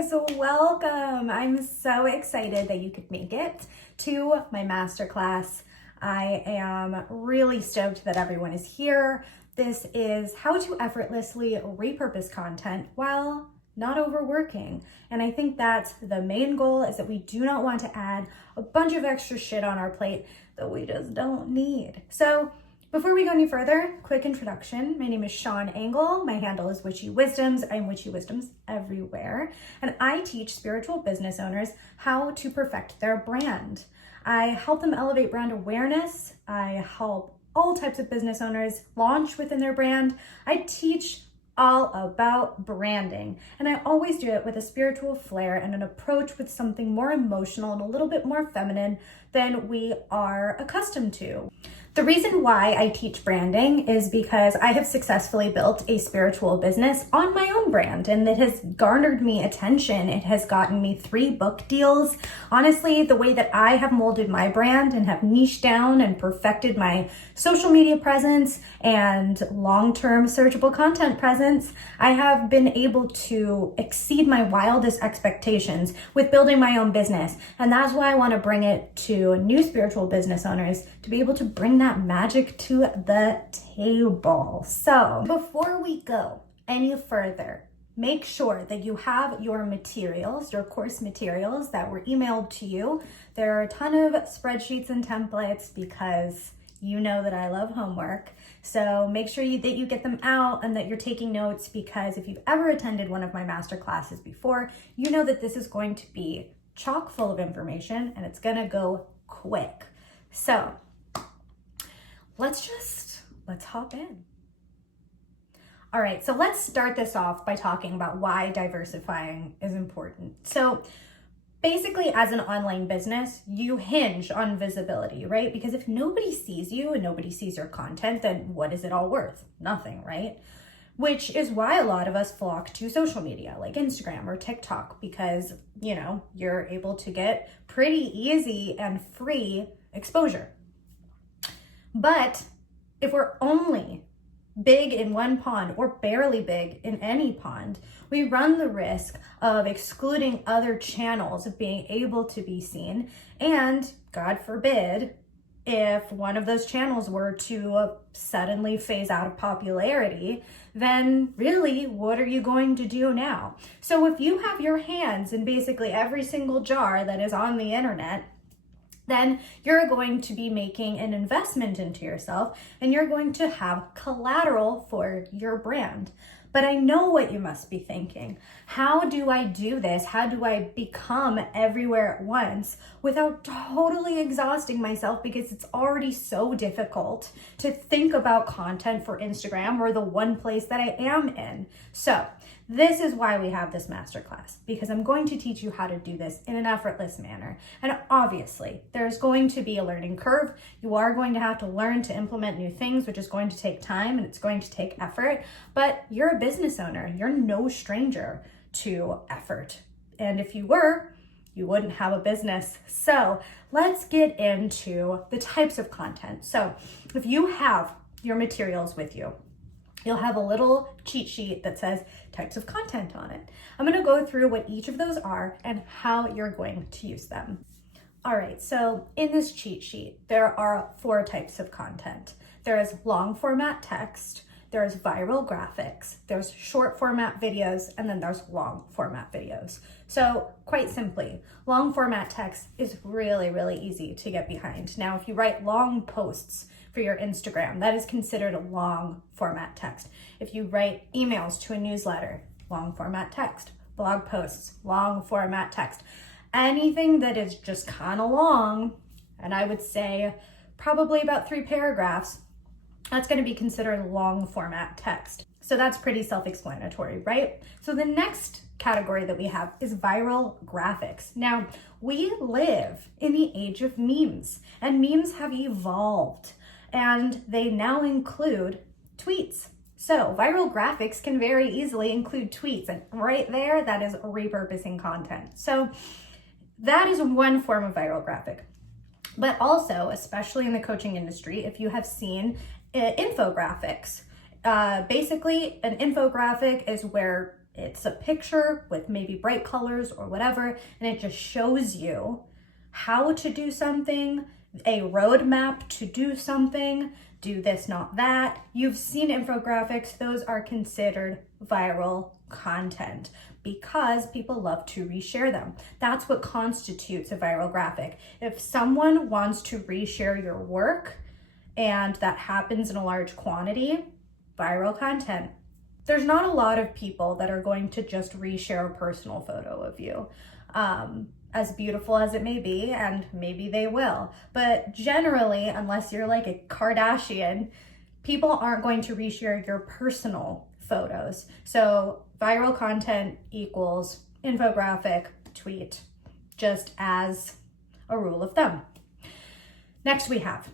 guys, welcome. I'm so excited that you could make it to my masterclass. I am really stoked that everyone is here. This is how to effortlessly repurpose content while not overworking. And I think that's the main goal, is that we do not want to add a bunch of extra shit on our plate that we just don't need. So before we go any further, quick introduction. My name is Sean Engel. My handle is Witchy Wisdoms. I'm Witchy Wisdoms everywhere. And I teach spiritual business owners how to perfect their brand. I help them elevate brand awareness. I help all types of business owners launch within their brand. I teach all about branding, and I always do it with a spiritual flair and an approach with something more emotional and a little bit more feminine than we are accustomed to. The reason why I teach branding is because I have successfully built a spiritual business on my own brand, and it has garnered me attention. It has gotten me 3 book deals. Honestly, the way that I have molded my brand and have niched down and perfected my social media presence and long-term searchable content presence, I have been able to exceed my wildest expectations with building my own business. And that's why I want to bring it to new spiritual business owners, to be able to bring that magic to the table. So before we go any further, make sure that you have your materials, your course materials that were emailed to you. There are a ton of spreadsheets and templates because you know that I love homework. So make sure that you get them out and that you're taking notes, because if you've ever attended one of my master classes before, you know that this is going to be chock full of information and it's gonna go quick. So let's hop in. All right, so let's start this off by talking about why diversifying is important. So basically, as an online business, you hinge on visibility, right? Because if nobody sees you and nobody sees your content, then what is it all worth? Nothing, right? Which is why a lot of us flock to social media like Instagram or TikTok, because, you know, you're able to get pretty easy and free exposure. But if we're only big in one pond or barely big in any pond, we run the risk of excluding other channels of being able to be seen. And God forbid, if one of those channels were to suddenly phase out of popularity, then really, what are you going to do now? So if you have your hands in basically every single jar that is on the internet, then you're going to be making an investment into yourself and you're going to have collateral for your brand. But I know what you must be thinking. How do I do this? How do I become everywhere at once without totally exhausting myself? Because it's already so difficult to think about content for Instagram, or the one place that I am in. So this is why we have this masterclass, because I'm going to teach you how to do this in an effortless manner. And obviously, there's going to be a learning curve. You are going to have to learn to implement new things, which is going to take time and it's going to take effort. But you're a business owner. You're no stranger to effort. And if you were, you wouldn't have a business. So let's get into the types of content. So if you have your materials with you, you'll have a little cheat sheet that says types of content on it. I'm going to go through what each of those are and how you're going to use them. All right, so in this cheat sheet, there are 4 types of content. There is long format text, there's viral graphics, there's short format videos, and then there's long format videos. So quite simply, long format text is really, really easy to get behind. Now, if you write long posts for your Instagram, that is considered a long format text. If you write emails to a newsletter, long format text. Blog posts, long format text. Anything that is just kind of long, and I would say probably about 3 paragraphs, that's going to be considered long format text. So that's pretty self-explanatory, right? So the next category that we have is viral graphics. Now, we live in the age of memes, and memes have evolved, and they now include tweets. So viral graphics can very easily include tweets, and right there, that is repurposing content. So that is one form of viral graphic. But also, especially in the coaching industry, if you have seen infographics, basically an infographic is where It's a picture with maybe bright colors or whatever, and it just shows you how to do something, a roadmap to do something, do this, not that. You've seen infographics, those are considered viral content because people love to reshare them. That's what constitutes a viral graphic. If someone wants to reshare your work and that happens in a large quantity, viral content. There's not a lot of people that are going to just reshare a personal photo of you. As beautiful as it may be, and maybe they will. But generally, unless you're like a Kardashian, people aren't going to reshare your personal photos. So viral content equals infographic, tweet, just as a rule of thumb. Next we have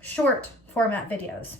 short format videos.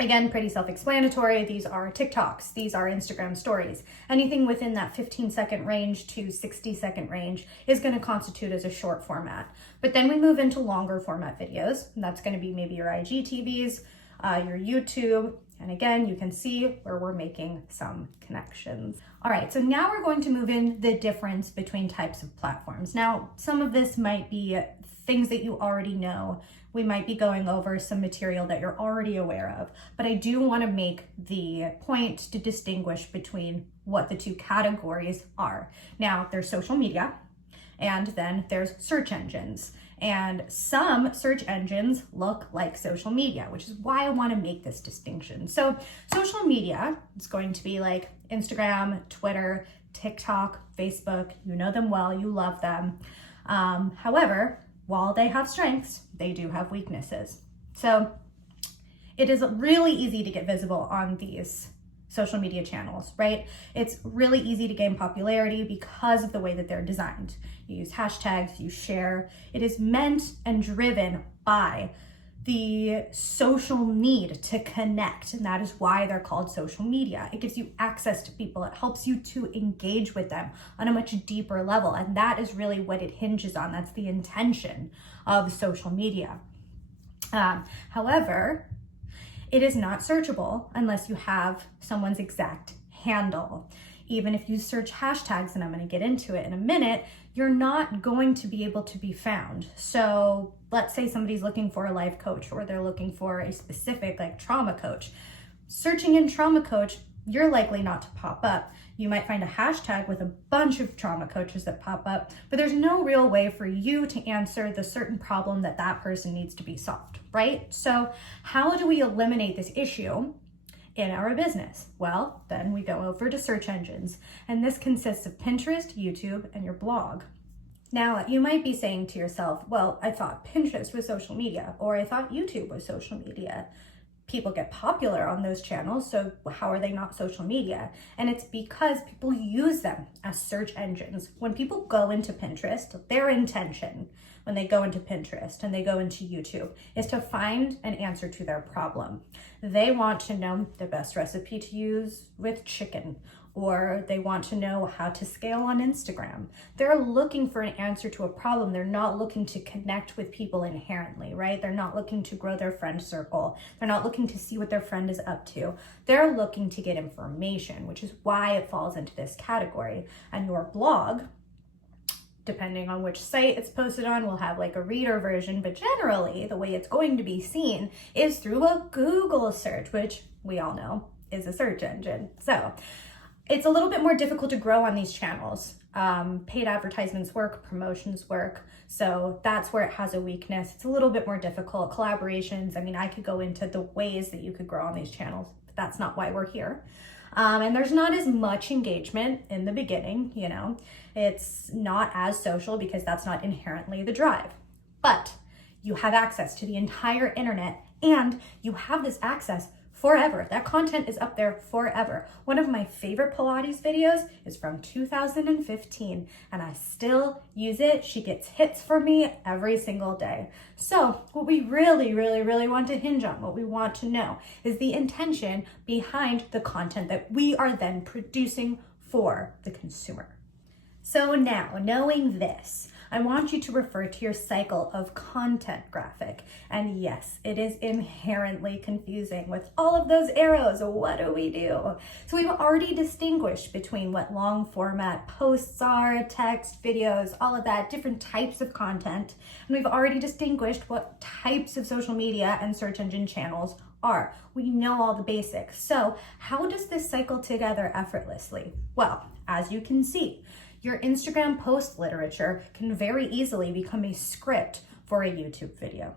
Again, pretty self-explanatory. These are TikToks, these are Instagram stories. Anything within that 15-second range to 60-second range is gonna constitute as a short format. But then we move into longer format videos, and that's gonna be maybe your IGTVs, your YouTube, and again, you can see where we're making some connections. All right, so now we're going to move in the difference between types of platforms. Now, some of this might be things that you already know. We might be going over some material that you're already aware of, but I do want to make the point to distinguish between what the two categories are. Now, there's social media, and then there's search engines. And some search engines look like social media, which is why I want to make this distinction. So social media is going to be like Instagram, Twitter, TikTok, Facebook. You know them well, you love them. However, while they have strengths, they do have weaknesses. So it is really easy to get visible on these social media channels, right? It's really easy to gain popularity because of the way that they're designed. You use hashtags, you share. It is meant and driven by the social need to connect, and that is why they're called social media. It gives you access to people. It helps you to engage with them on a much deeper level, and that is really what it hinges on. That's the intention of social media. However, it is not searchable unless you have someone's exact handle. Even if you search hashtags, and I'm going to get into it in a minute, you're not going to be able to be found. So let's say somebody's looking for a life coach, or they're looking for a specific like trauma coach. Searching in trauma coach, you're likely not to pop up. You might find a hashtag with a bunch of trauma coaches that pop up, but there's no real way for you to answer the certain problem that that person needs to be solved, right? So how do we eliminate this issue in our business? Well, then we go over to search engines, and this consists of Pinterest, YouTube, and your blog. Now, you might be saying to yourself, well, I thought Pinterest was social media, or I thought YouTube was social media. People get popular on those channels, so how are they not social media? And it's because people use them as search engines. When people go into Pinterest, their intention when they go into Pinterest and they go into YouTube is to find an answer to their problem. They want to know the best recipe to use with chicken, or they want to know how to scale on Instagram. They're looking for an answer to a problem. They're not looking to connect with people inherently, right? They're not looking to grow their friend circle. They're not looking to see what their friend is up to. They're looking to get information, which is why it falls into this category. And your blog, depending on which site it's posted on, will have like a reader version, but generally the way it's going to be seen is through a Google search, which we all know is a search engine. So it's a little bit more difficult to grow on these channels. Paid advertisements work, promotions work. So that's where it has a weakness. It's a little bit more difficult. Collaborations, I mean, I could go into the ways that you could grow on these channels, but that's not why we're here. And there's not as much engagement in the beginning, you know. It's not as social because that's not inherently the drive. But you have access to the entire internet, and you have this access forever. That content is up there forever. One of my favorite Pilates videos is from 2015, and I still use it. She gets hits for me every single day. So what we really, really, really want to hinge on, what we want to know, is the intention behind the content that we are then producing for the consumer. So now, knowing this, I want you to refer to your cycle of content graphic. And yes, it is inherently confusing with all of those arrows. What do we do? So we've already distinguished between what long format posts are, text, videos, all of that, different types of content. And we've already distinguished what types of social media and search engine channels are. We know all the basics. So how does this cycle together effortlessly? Well, as you can see, your Instagram post literature can very easily become a script for a YouTube video.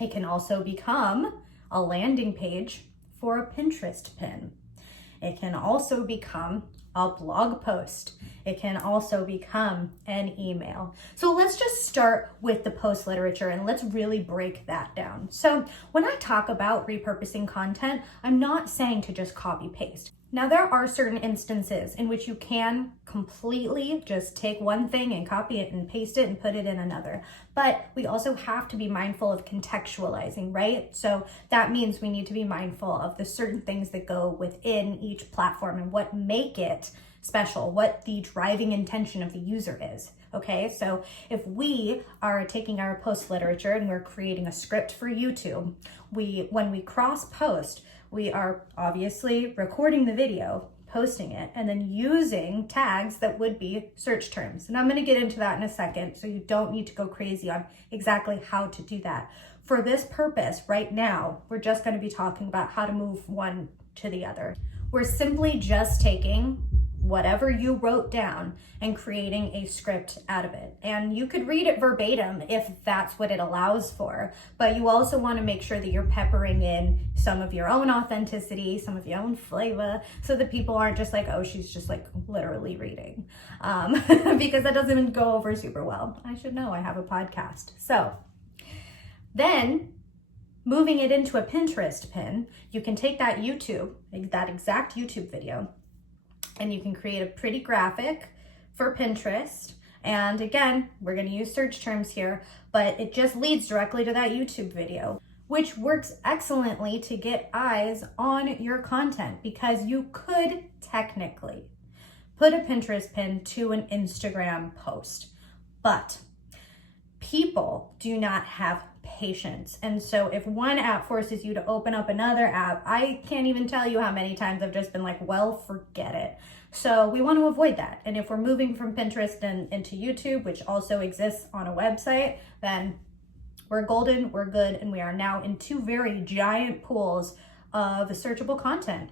It can also become a landing page for a Pinterest pin. It can also become a blog post. It can also become an email. So let's just start with the post literature and let's really break that down. So when I talk about repurposing content, I'm not saying to just copy paste. Now there are certain instances in which you can completely just take one thing and copy it and paste it and put it in another. But we also have to be mindful of contextualizing, right? So that means we need to be mindful of the certain things that go within each platform and what make it special, what the driving intention of the user is. Okay, so if we are taking our post literature and we're creating a script for YouTube, when we cross post, we are obviously recording the video, posting it, and then using tags that would be search terms. And I'm going to get into that in a second, so you don't need to go crazy on exactly how to do that. For this purpose, right now, we're just going to be talking about how to move one to the other. We're simply just taking whatever you wrote down and creating a script out of it. And you could read it verbatim if that's what it allows for, but you also want to make sure that you're peppering in some of your own authenticity, some of your own flavor, so that people aren't just like, oh, she's just like literally reading, because that doesn't go over super well. I should know, I have a podcast. So then moving it into a Pinterest pin, you can take that exact YouTube video, and you can create a pretty graphic for Pinterest. And again, we're going to use search terms here, but it just leads directly to that YouTube video, which works excellently to get eyes on your content, because you could technically put a Pinterest pin to an Instagram post, but people do not have patience. And so if one app forces you to open up another app, I can't even tell you how many times I've just been like, well, forget it. So we want to avoid that. And if we're moving from Pinterest into YouTube, which also exists on a website, then we're golden, we're good, and we are now in two very giant pools of searchable content.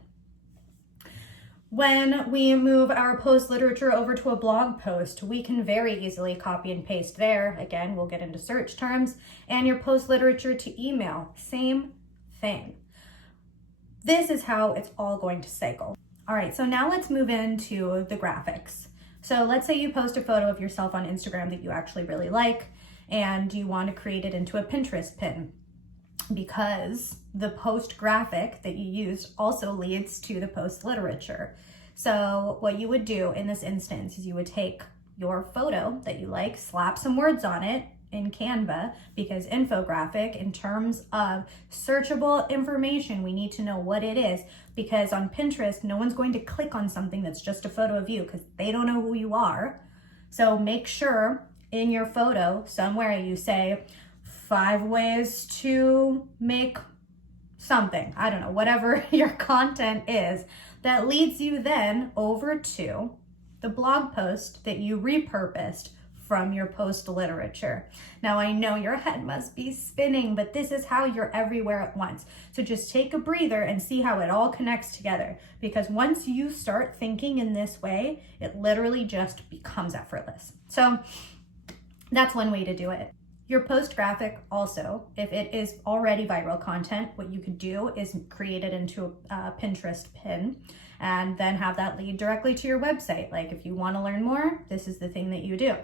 When we move our post literature over to a blog post, we can very easily copy and paste there. Again, we'll get into search terms. And your post literature to email, same thing. This is how it's all going to cycle. All right, so now let's move into the graphics. So let's say you post a photo of yourself on Instagram that you actually really like, and you want to create it into a Pinterest pin, because the post graphic that you used also leads to the post literature. So what you would do in this instance is you would take your photo that you like, slap some words on it in Canva, because infographic, in terms of searchable information, we need to know what it is, because on Pinterest, no one's going to click on something that's just a photo of you because they don't know who you are. So make sure in your photo somewhere you say 5 ways to make something, I don't know, whatever your content is, that leads you then over to the blog post that you repurposed from your post literature. Now I know your head must be spinning, but this is how you're everywhere at once. So just take a breather and see how it all connects together, because once you start thinking in this way, it literally just becomes effortless. So that's one way to do it. Your post graphic also, if it is already viral content, what you could do is create it into a Pinterest pin and then have that lead directly to your website. Like if you want to learn more, this is the thing that you do.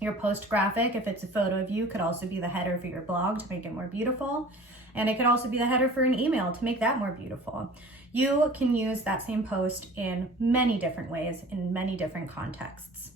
Your post graphic, if it's a photo of you, could also be the header for your blog to make it more beautiful. And it could also be the header for an email to make that more beautiful. You can use that same post in many different ways, in many different contexts.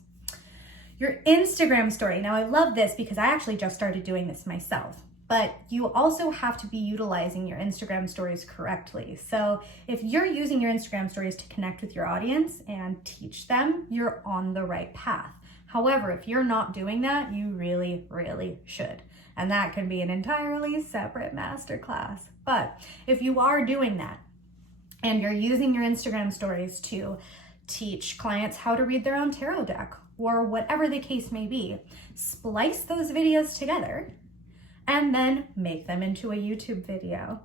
Your Instagram story. Now I love this because I actually just started doing this myself, but you also have to be utilizing your Instagram stories correctly. So if you're using your Instagram stories to connect with your audience and teach them, you're on the right path. However, if you're not doing that, you really, really should. And that can be an entirely separate masterclass. But if you are doing that and you're using your Instagram stories to teach clients how to read their own tarot deck or whatever the case may be, splice those videos together and then make them into a YouTube video.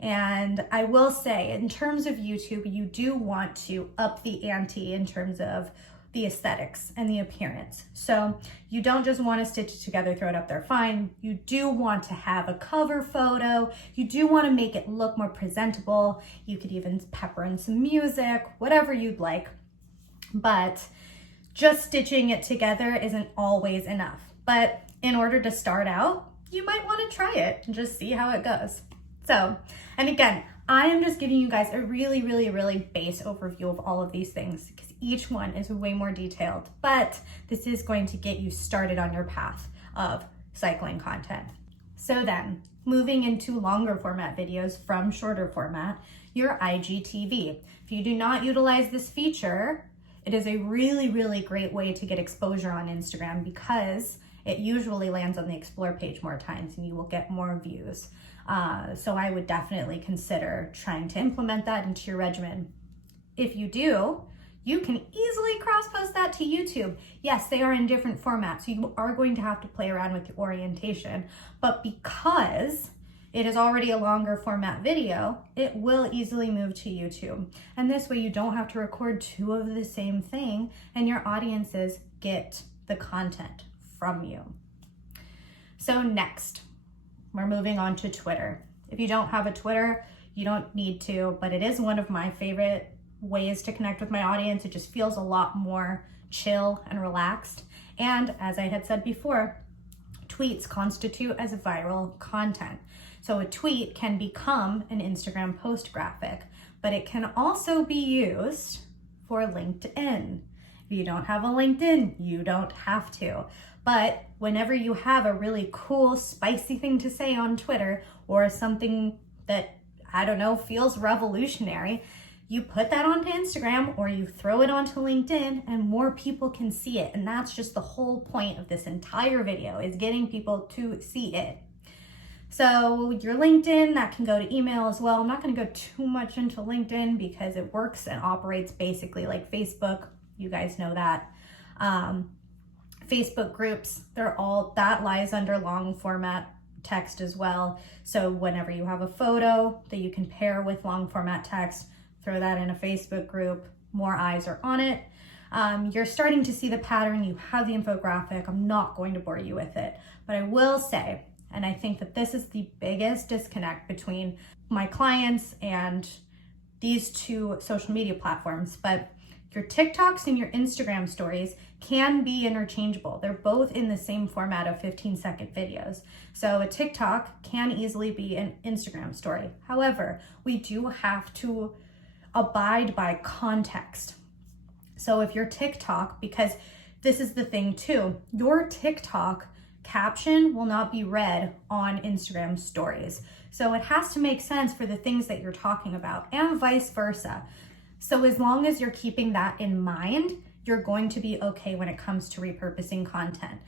And I will say, in terms of YouTube, you do want to up the ante in terms of the aesthetics and the appearance. So you don't just want to stitch it together, throw it up there, fine. You do want to have a cover photo. You do want to make it look more presentable. You could even pepper in some music, whatever you'd like. But just stitching it together isn't always enough. But in order to start out, you might want to try it and just see how it goes. So, and again, I am just giving you guys a really, really, really base overview of all of these things because each one is way more detailed, but this is going to get you started on your path of cycling content. So then, moving into longer format videos from shorter format, your IGTV. If you do not utilize this feature, it is a really, really great way to get exposure on Instagram because it usually lands on the explore page more times and you will get more views. So I would definitely consider trying to implement that into your regimen. If you do, you can easily cross-post that to YouTube. Yes, they are in different formats, so you are going to have to play around with the orientation, but because it is already a longer format video, it will easily move to YouTube. And this way you don't have to record two of the same thing and your audiences get the content from you. So next, we're moving on to Twitter. If you don't have a Twitter, you don't need to, but it is one of my favorite ways to connect with my audience. It just feels a lot more chill and relaxed. And as I had said before, tweets constitute as viral content. So a tweet can become an Instagram post graphic, but it can also be used for LinkedIn. If you don't have a LinkedIn, you don't have to. But whenever you have a really cool, spicy thing to say on Twitter or something that, I don't know, feels revolutionary, you put that onto Instagram or you throw it onto LinkedIn and more people can see it. And that's just the whole point of this entire video, is getting people to see it. So your LinkedIn, that can go to email as well. I'm not going to go too much into LinkedIn because it works and operates basically like Facebook. You guys know that. Facebook groups, that lies under long format text as well. So whenever you have a photo that you can pair with long format text, throw that in a Facebook group, more eyes are on it. You're starting to see the pattern. You have the infographic. I'm not going to bore you with it, but I will say, and I think that this is the biggest disconnect between my clients and these two social media platforms, but your TikToks and your Instagram stories can be interchangeable. They're both in the same format of 15-second videos. So a TikTok can easily be an Instagram story. However, we do have to abide by context. So if your TikTok, because this is the thing too, your TikTok caption will not be read on Instagram stories. So it has to make sense for the things that you're talking about and vice versa. So as long as you're keeping that in mind, you're going to be okay when it comes to repurposing content.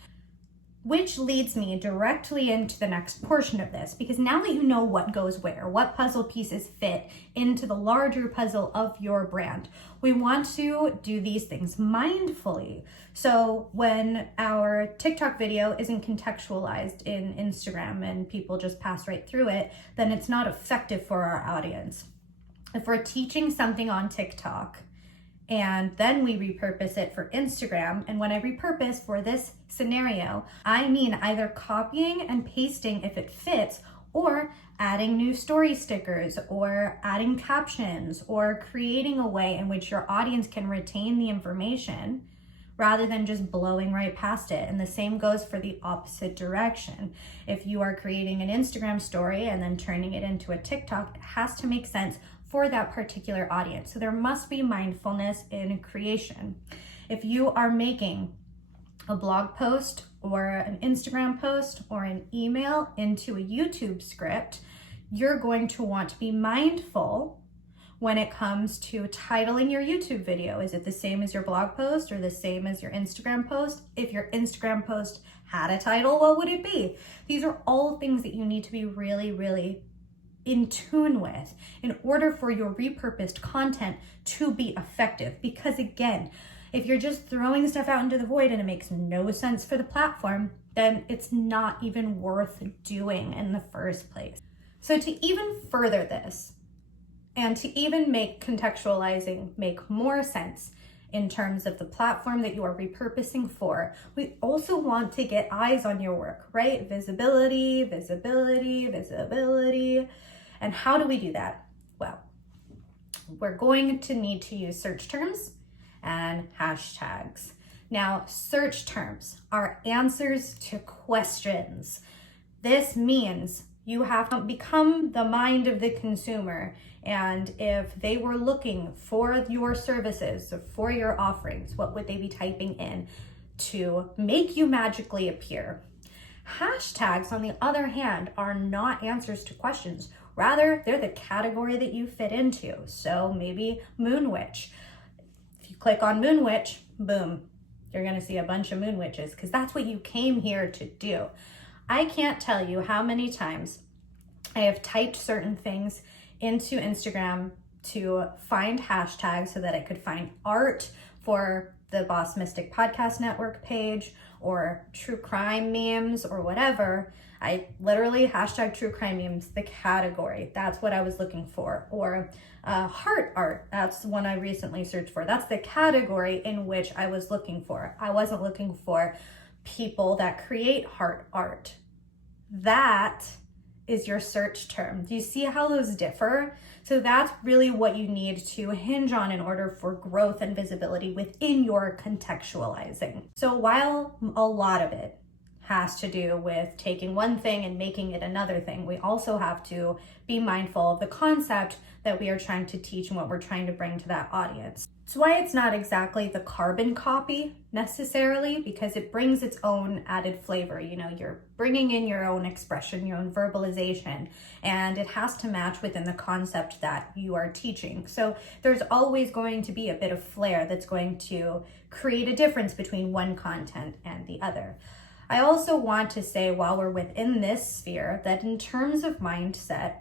Which leads me directly into the next portion of this, because now that you know what goes where, what puzzle pieces fit into the larger puzzle of your brand, we want to do these things mindfully. So when our TikTok video isn't contextualized in Instagram and people just pass right through it, then it's not effective for our audience. If we're teaching something on TikTok and then we repurpose it for Instagram, and when I repurpose for this scenario, I mean either copying and pasting if it fits, or adding new story stickers, or adding captions, or creating a way in which your audience can retain the information rather than just blowing right past it. And the same goes for the opposite direction. If you are creating an Instagram story and then turning it into a TikTok, it has to make sense for that particular audience. So there must be mindfulness in creation. If you are making a blog post or an Instagram post or an email into a YouTube script, you're going to want to be mindful when it comes to titling your YouTube video? Is it the same as your blog post or the same as your Instagram post? If your Instagram post had a title, what would it be? These are all things that you need to be really, really in tune with in order for your repurposed content to be effective. Because again, if you're just throwing stuff out into the void and it makes no sense for the platform, then it's not even worth doing in the first place. So to even further this, and to even make contextualizing make more sense in terms of the platform that you are repurposing for, we also want to get eyes on your work, right? Visibility, visibility, visibility. And how do we do that? Well, we're going to need to use search terms and hashtags. Now, search terms are answers to questions. This means you have to become the mind of the consumer. And if they were looking for your services, for your offerings, what would they be typing in to make you magically appear? Hashtags, on the other hand, are not answers to questions. Rather, they're the category that you fit into. So maybe Moon Witch. If you click on Moon Witch, boom, you're gonna see a bunch of moon witches because that's what you came here to do. I can't tell you how many times I have typed certain things into Instagram to find hashtags so that I could find art for the Boss Mystic Podcast Network page or true crime memes or whatever. I literally hashtag true crime memes, the category. That's what I was looking for. Or heart art. That's the one I recently searched for. That's the category in which I was looking for. I wasn't looking for people that create heart art. That is your search term. Do you see how those differ? So that's really what you need to hinge on in order for growth and visibility within your contextualizing. So while a lot of it has to do with taking one thing and making it another thing, we also have to be mindful of the concept that we are trying to teach and what we're trying to bring to that audience. It's why it's not exactly the carbon copy necessarily, because it brings its own added flavor. You know, you're bringing in your own expression, your own verbalization, and it has to match within the concept that you are teaching. So there's always going to be a bit of flair that's going to create a difference between one content and the other. I also want to say, while we're within this sphere, that in terms of mindset,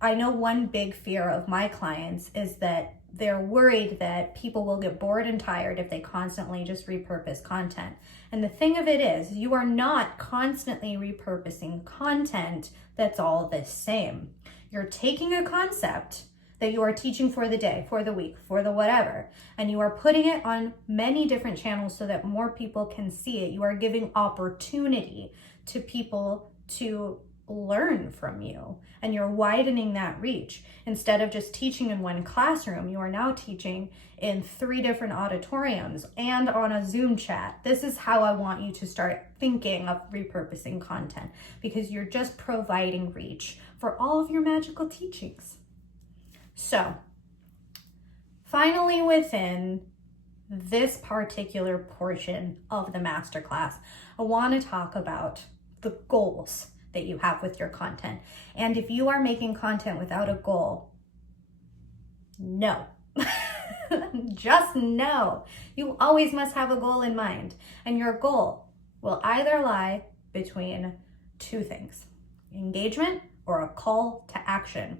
I know one big fear of my clients is that they're worried that people will get bored and tired if they constantly just repurpose content. And the thing of it is, you are not constantly repurposing content that's all the same. You're taking a concept that you are teaching for the day, for the week, for the whatever, and you are putting it on many different channels so that more people can see it. You are giving opportunity to people to learn from you, and you're widening that reach. Instead of just teaching in one classroom, you are now teaching in 3 different auditoriums and on a Zoom chat. This is how I want you to start thinking of repurposing content, because you're just providing reach for all of your magical teachings. So finally, within this particular portion of the masterclass, I want to talk about the goals that you have with your content. And if you are making content without a goal, no. Just no. You always must have a goal in mind. And your goal will either lie between 2 things: engagement or a call to action.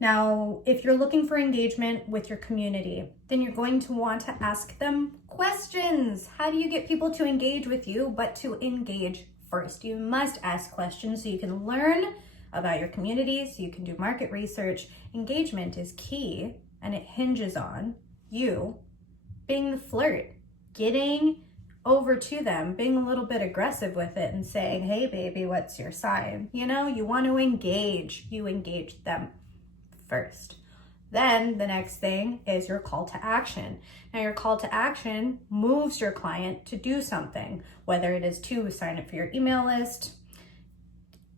Now, if you're looking for engagement with your community, then you're going to want to ask them questions. How do you get people to engage with you, but to engage first? You must ask questions so you can learn about your community, so you can do market research. Engagement is key, and it hinges on you being the flirt, getting over to them, being a little bit aggressive with it and saying, hey baby, what's your sign? You know, you want to engage, you engage them first. Then the next thing is your call to action. Now your call to action moves your client to do something, whether it is to sign up for your email list,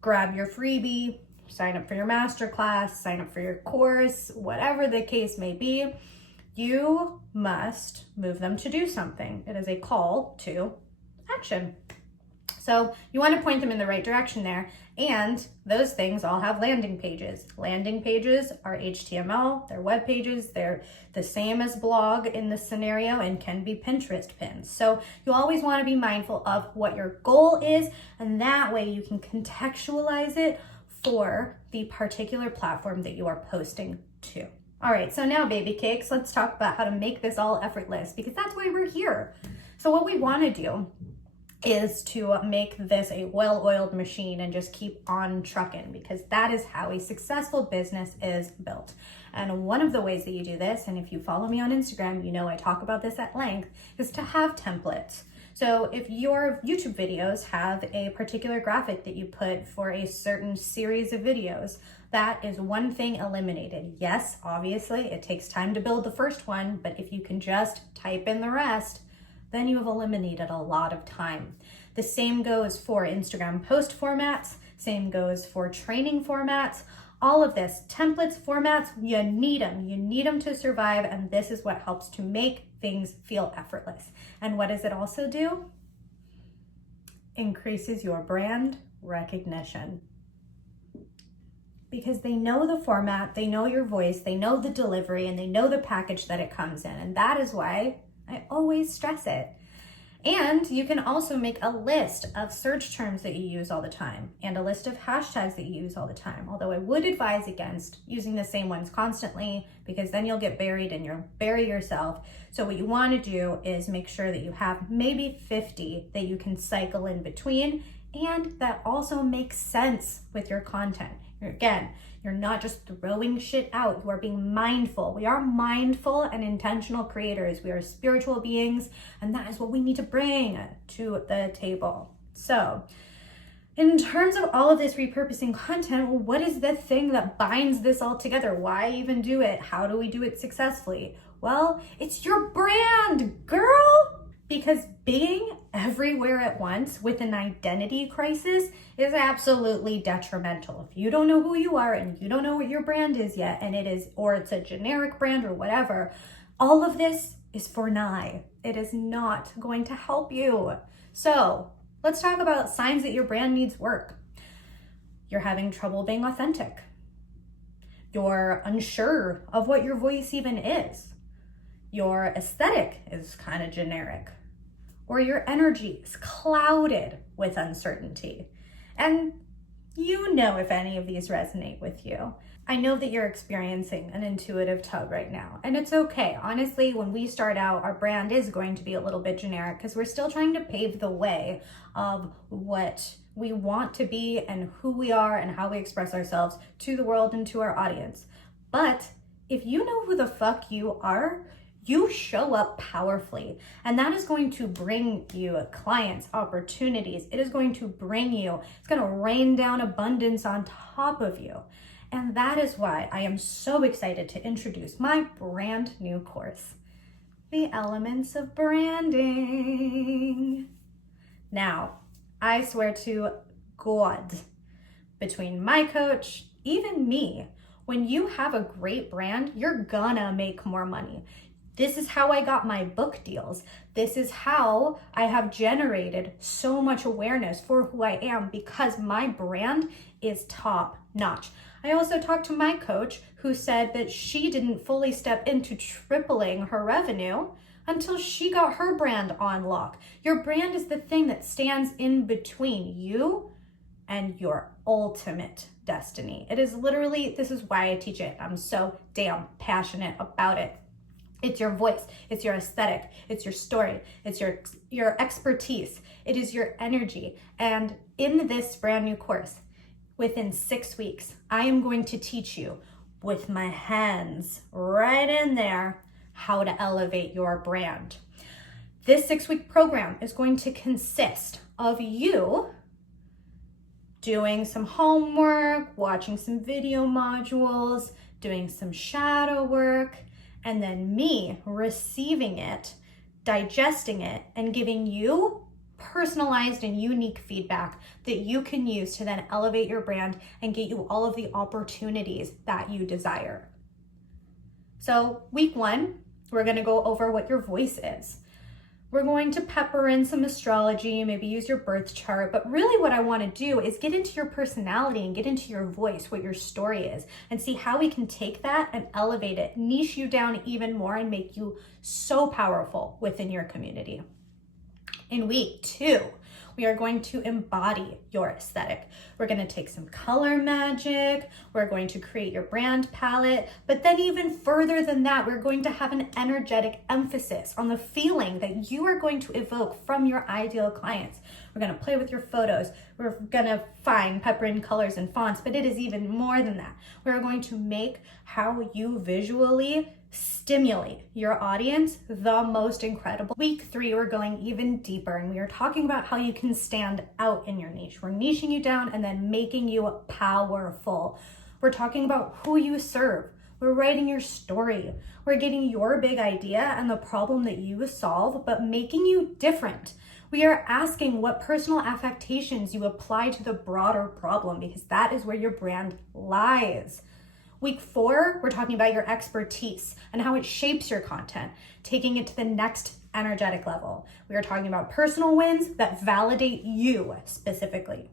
grab your freebie, sign up for your masterclass, sign up for your course, whatever the case may be. You must move them to do something. It is a call to action. So you want to point them in the right direction there. And those things all have landing pages. Landing pages are HTML, they're web pages, they're the same as blog in this scenario and can be Pinterest pins. So you always want to be mindful of what your goal is, and that way you can contextualize it for the particular platform that you are posting to. All right, so now baby cakes, let's talk about how to make this all effortless, because that's why we're here. So what we want to do is to make this a well-oiled machine and just keep on trucking, because that is how a successful business is built. And one of the ways that you do this, and if you follow me on Instagram, you know I talk about this at length, is to have templates. So if your YouTube videos have a particular graphic that you put for a certain series of videos, that is one thing eliminated. Yes, obviously it takes time to build the first one, but if you can just type in the rest, then you have eliminated a lot of time. The same goes for Instagram post formats, same goes for training formats, all of this, templates, formats, you need them to survive, and this is what helps to make things feel effortless. And what does it also do? Increases your brand recognition. Because they know the format, they know your voice, they know the delivery, and they know the package that it comes in. And that is why I always stress it. And you can also make a list of search terms that you use all the time and a list of hashtags that you use all the time. Although I would advise against using the same ones constantly, because then you'll get buried and you'll bury yourself. So what you want to do is make sure that you have maybe 50 that you can cycle in between, and that also makes sense with your content. Again, you're not just throwing shit out. You are being mindful. We are mindful and intentional creators. We are spiritual beings, and that is what we need to bring to the table. So in terms of all of this repurposing content, what is the thing that binds this all together? Why even do it? How do we do it successfully? Well, it's your brand, girl. Because being everywhere at once with an identity crisis is absolutely detrimental. If you don't know who you are and you don't know what your brand is yet, and it is, or it's a generic brand or whatever, all of this is for naught. It is not going to help you. So let's talk about signs that your brand needs work. You're having trouble being authentic. You're unsure of what your voice even is. Your aesthetic is kind of generic. Or your energy is clouded with uncertainty. And you know if any of these resonate with you. I know that you're experiencing an intuitive tug right now, and it's okay. Honestly, when we start out, our brand is going to be a little bit generic because we're still trying to pave the way of what we want to be and who we are and how we express ourselves to the world and to our audience. But if you know who the fuck you are, you show up powerfully, and that is going to bring you clients, opportunities. It is going to bring you, it's going to rain down abundance on top of you. And that is why I am so excited to introduce my brand new course, The Elements of Branding. Now, I swear to God, between my coach, even me, when you have a great brand, you're gonna make more money. This is how I got my book deals. This is how I have generated so much awareness for who I am, because my brand is top notch. I also talked to my coach who said that she didn't fully step into tripling her revenue until she got her brand on lock. Your brand is the thing that stands in between you and your ultimate destiny. It is literally, this is why I teach it. I'm so damn passionate about it. It's your voice, it's your aesthetic, it's your story, it's your expertise, it is your energy. And in this brand new course, within 6 weeks, I am going to teach you with my hands right in there how to elevate your brand. This 6-week program is going to consist of you doing some homework, watching some video modules, doing some shadow work, and then me receiving it, digesting it, and giving you personalized and unique feedback that you can use to then elevate your brand and get you all of the opportunities that you desire. So week 1, we're gonna go over what your voice is. We're going to pepper in some astrology, maybe use your birth chart, but really what I want to do is get into your personality and get into your voice, what your story is, and see how we can take that and elevate it, niche you down even more and make you so powerful within your community. In week 2, we are going to embody your aesthetic. We're going to take some color magic. We're going to create your brand palette. But then even further than that, we're going to have an energetic emphasis on the feeling that you are going to evoke from your ideal clients. We're going to play with your photos. We're going to find pepper in colors and fonts, but it is even more than that. We're going to make how you visually stimulate your audience the most incredible. Week 3, we're going even deeper and we are talking about how you can stand out in your niche. We're niching you down and then making you powerful. We're talking about who you serve. We're writing your story. We're getting your big idea and the problem that you solve, but making you different. We are asking what personal affectations you apply to the broader problem, because that is where your brand lies. Week 4, we're talking about your expertise and how it shapes your content, taking it to the next energetic level. We are talking about personal wins that validate you specifically.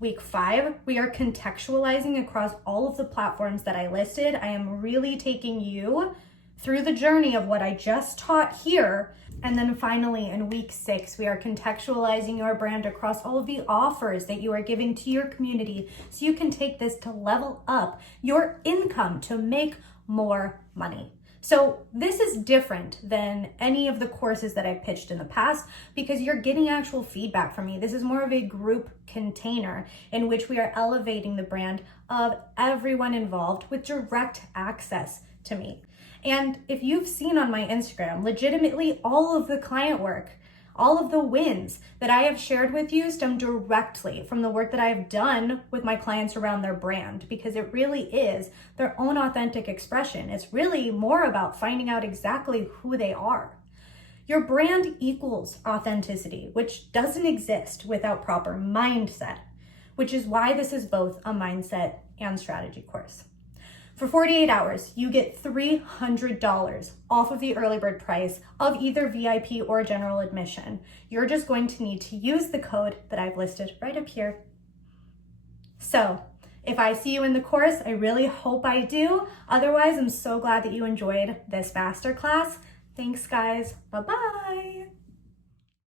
Week 5, we are contextualizing across all of the platforms that I listed. I am really taking you through the journey of what I just taught here. And then finally, in week 6, we are contextualizing your brand across all of the offers that you are giving to your community so you can take this to level up your income to make more money. So this is different than any of the courses that I pitched in the past because you're getting actual feedback from me. This is more of a group container in which we are elevating the brand of everyone involved with direct access to me. And if you've seen on my Instagram, legitimately all of the client work, all of the wins that I have shared with you stem directly from the work that I have done with my clients around their brand, because it really is their own authentic expression. It's really more about finding out exactly who they are. Your brand equals authenticity, which doesn't exist without proper mindset, which is why this is both a mindset and strategy course. For 48 hours, you get $300 off of the early bird price of either VIP or general admission. You're just going to need to use the code that I've listed right up here. So if I see you in the course, I really hope I do. Otherwise, I'm so glad that you enjoyed this masterclass. Thanks, guys. Bye-bye.